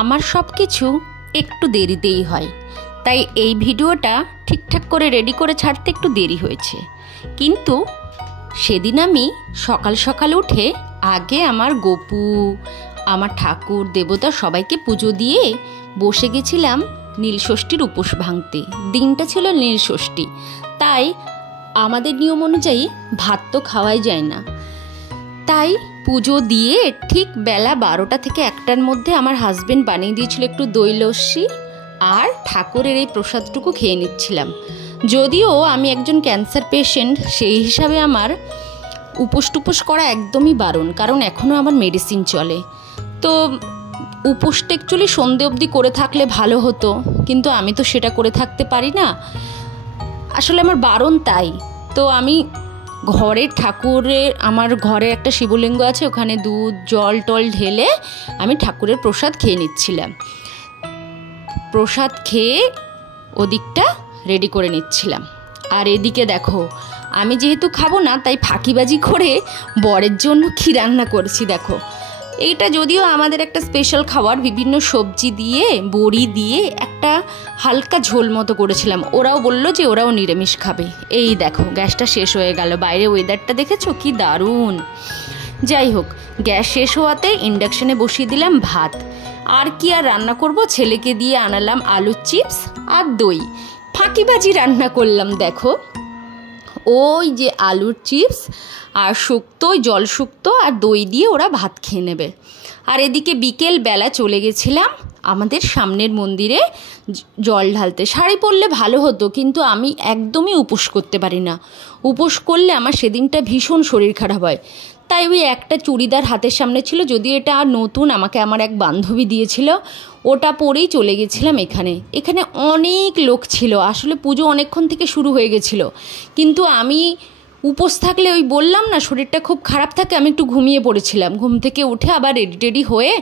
আমার সব কিছু একটু দেরিতেই হয়, তাই এই ভিডিওটা ঠিকঠাক করে রেডি করে ছাড়তে একটু দেরি হয়েছে। কিন্তু সেদিন আমি সকাল সকাল উঠে আগে আমার গপু, আমার ঠাকুর দেবতা সবাইকে পুজো দিয়ে বসে গেছিলাম নীলষষ্ঠীর উপোস ভাঙতে। দিনটা ছিল নীলষষ্ঠী, তাই আমাদের নিয়ম অনুযায়ী ভাত তো খাওয়াই যায় না। তাই পুজো দিয়ে ঠিক বেলা 12টা থেকে 1টার মধ্যে আমার হাজবেন্ড বানিয়ে দিয়েছিল একটু দই লস্যি, আর ঠাকুরের এই প্রসাদটুকু খেয়ে নিচ্ছিলাম। যদিও আমি একজন ক্যান্সার পেশেন্ট, সেই হিসাবে আমার উপোস টুপোস করা একদমই বারণ, কারণ এখনও আমার মেডিসিন চলে। তো উপোসটা অ্যাকচুয়ালি সন্ধে অবধি করে থাকলে ভালো হতো, কিন্তু আমি তো সেটা করে থাকতে পারি না, আসলে আমার বারণ। তাই তো আমি ঘরের ঠাকুরের, আমার ঘরে একটা শিবলিঙ্গ আছে, ওখানে দুধ জল টল ঢেলে আমি ঠাকুরের প্রসাদ খেয়ে নিচ্ছিলাম। প্রসাদ খেয়ে ওদিকটা রেডি করে নিচ্ছিলাম। আর এদিকে দেখো, আমি যেহেতু খাবো না তাই ফাঁকিবাজি করে বরের জন্য কী রান্না করেছি দেখো। এইটা যদিও আমাদের একটা স্পেশাল খাবার, বিভিন্ন সবজি দিয়ে বড়ি দিয়ে একটা হালকা ঝোল মতো করেছিলাম। ওরাও বললো যে ওরাও নিরামিষ খাবে। এই দেখো গ্যাসটা শেষ হয়ে গেল, বাইরে ওয়েদারটা দেখেছো কি দারুণ। যাই হোক, গ্যাস শেষ হওয়াতে ইন্ডাকশানে বসিয়ে দিলাম ভাত। আর কি আর রান্না করব, ছেলেকে দিয়ে আনালাম আলুর চিপস আর দই। ফাঁকিবাজি রান্না করলাম দেখো, ওই যে আলুর চিপস আর শুক্তো, জল শুক্তো আর দই দিয়ে ওরা ভাত খেয়ে নেবে। আর এদিকে বিকেল বেলা চলে গেছিলাম আমাদের সামনের মন্দিরে জল ঢালতে। শাড়ি পরলে ভালো হতো, কিন্তু আমি একদমই উপোস করতে পারি না। উপোস করলে আমার সেদিনটা ভীষণ শরীর খারাপ হয়। তাই ওই একটা চুড়িদার হাতের সামনে ছিল, যদিও এটা নতুন, আমাকে আমার এক বান্ধবী দিয়েছিল, ওটা পরেই চলে গেছিলাম। এখানে অনেক লোক ছিল, আসলে পুজো অনেকক্ষণ থেকে শুরু হয়ে গেছিলো, কিন্তু আমি উপোস থাকলে ওই বললাম না শরীরটা খুব খারাপ থাকে, আমি একটু ঘুমিয়ে পড়েছিলাম। ঘুম থেকে উঠে আবার রেডি হয়ে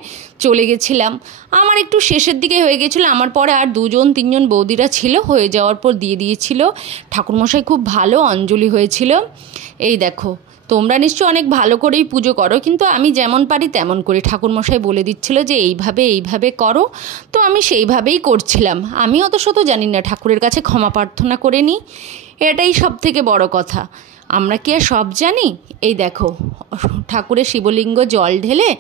চলে গেছিলাম। আমার একটু শেষের দিকে হয়ে গেছিলো, আমার পরে আর 2-3জন বৌদিরা ছিল, হয়ে যাওয়ার পর দিয়ে দিয়েছিল। ঠাকুরমশাই খুব ভালো অঞ্জলি হয়েছিল। এই দেখো, তোমরা নিশ্চয় অনেক ভালো করেই পুজো করো, কিন্তু আমি যেমন পারি তেমন করি। ঠাকুরমশাই বলে দিচ্ছিল যে এইভাবে করো, তো আমি সেইভাবেই করছিলাম। আমি অত শত জানি না, ঠাকুরের কাছে ক্ষমা প্রার্থনা করে নিই, এটাই সব থেকে বড় কথা। আমরা কি আর সব জানি? এই দেখো, ঠাকুরের শিবলিঙ্গ জল ঢেলে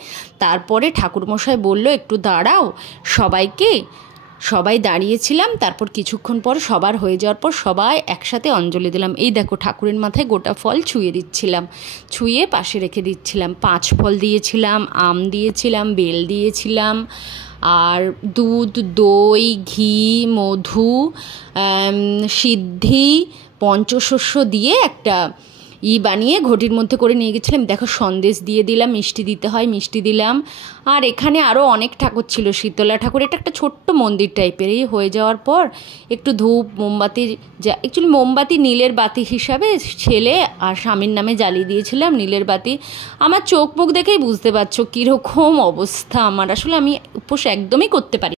তারপরে ঠাকুরমশাই বলল একটু দাঁড়াও, সবাই দাঁড়িয়েছিলাম। তারপর কিছুক্ষণ পর সবার হয়ে যাওয়ার পর সবাই একসাথে অঞ্জলি দিলাম। এই দেখো, ঠাকুরের মাথায় গোটা ফল ছুঁয়ে দিচ্ছিলাম, ছুঁয়ে পাশে রেখে দিচ্ছিলাম। 5 ফল দিয়েছিলাম, আম দিয়েছিলাম, বেল দিয়েছিলাম, আর দুধ, দই, ঘি, মধু, সিদ্ধি, পঞ্চশস্য দিয়ে একটা বানিয়ে ঘটির মধ্যে করে নিয়ে গেছিলাম। দেখো, সন্দেশ দিয়ে দিলাম, মিষ্টি দিতে হয় মিষ্টি দিলাম। আর এখানে আরও অনেক ঠাকুর ছিল, শীতলা ঠাকুর, এটা একটা ছোট্ট মন্দির টাইপের। এই হয়ে যাওয়ার পর একটু ধূপ মোমবাতি, যা অ্যাকচুয়ালি মোমবাতি নীলের বাতি হিসাবে ছেলে আর স্বামীর নামে জ্বালিয়ে দিয়েছিলাম নীলের বাতি। আমার চোখ মুখ দেখেই বুঝতে পারছো কীরকম অবস্থা আমার, আসলে আমি উপোস একদমই করতে পারি।